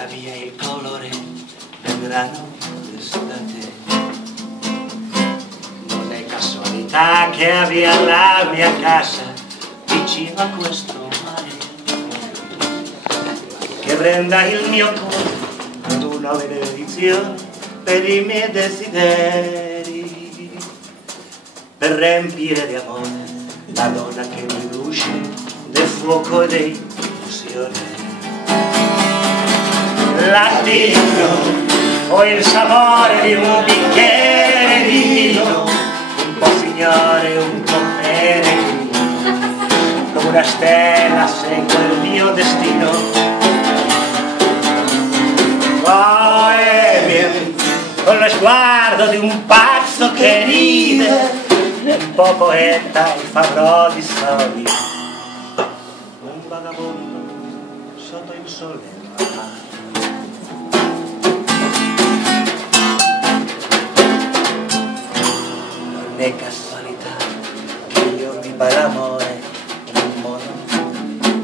cambia il colore del grano d'estate. Non è casualità che abbia la mia casa vicino a questo mare, che renda il mio cuore ad una benedizione per i miei desideri, per riempire di amore la donna che mi brucia del fuoco e dell'illusione. Latino, ho il sapore di un bicchiere di vino, un po' signore, un po' peregrino, come una stella seguo il mio destino. Vieni con lo sguardo di un pazzo che ride, un po' poeta e farò di soli, un vagabondo sotto il sole. Non è casualità che io viva l'amore in un modo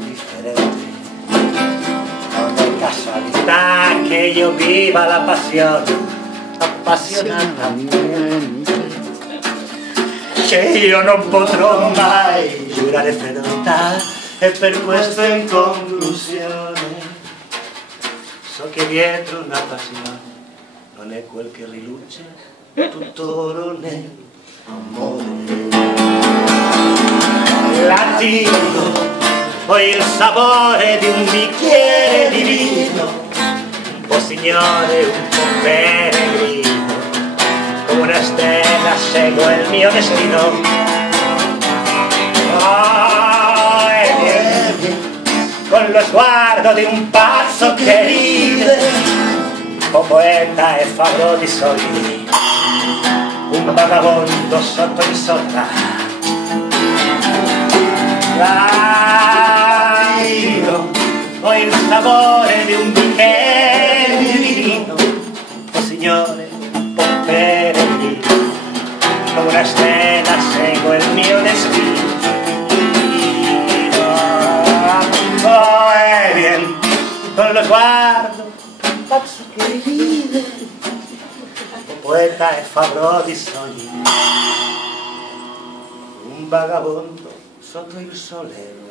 differente. Non è casualità che io viva la passione appassionatamente. Che io non potrò mai giurare fedeltà, e per questo in conclusione so che dietro una passione non è quel che riluce tuttora nell'amore. Latino, ho il sapore di un bicchiere di vino, un po' signore, un po' peregrino, come una stella seguo il mio destino. Con lo sguardo di un pazzo che ride, un po' poeta e farò di sogni, un vagabondo sotto il sole. Latino, ho il sapore di un bicchiere di vino, un po' signore, un po' peregrino, come una stella seguo il mio destino. Con lo sguardo un pazzo che ride, un poeta e farò di sogni, un vagabondo sotto il sole.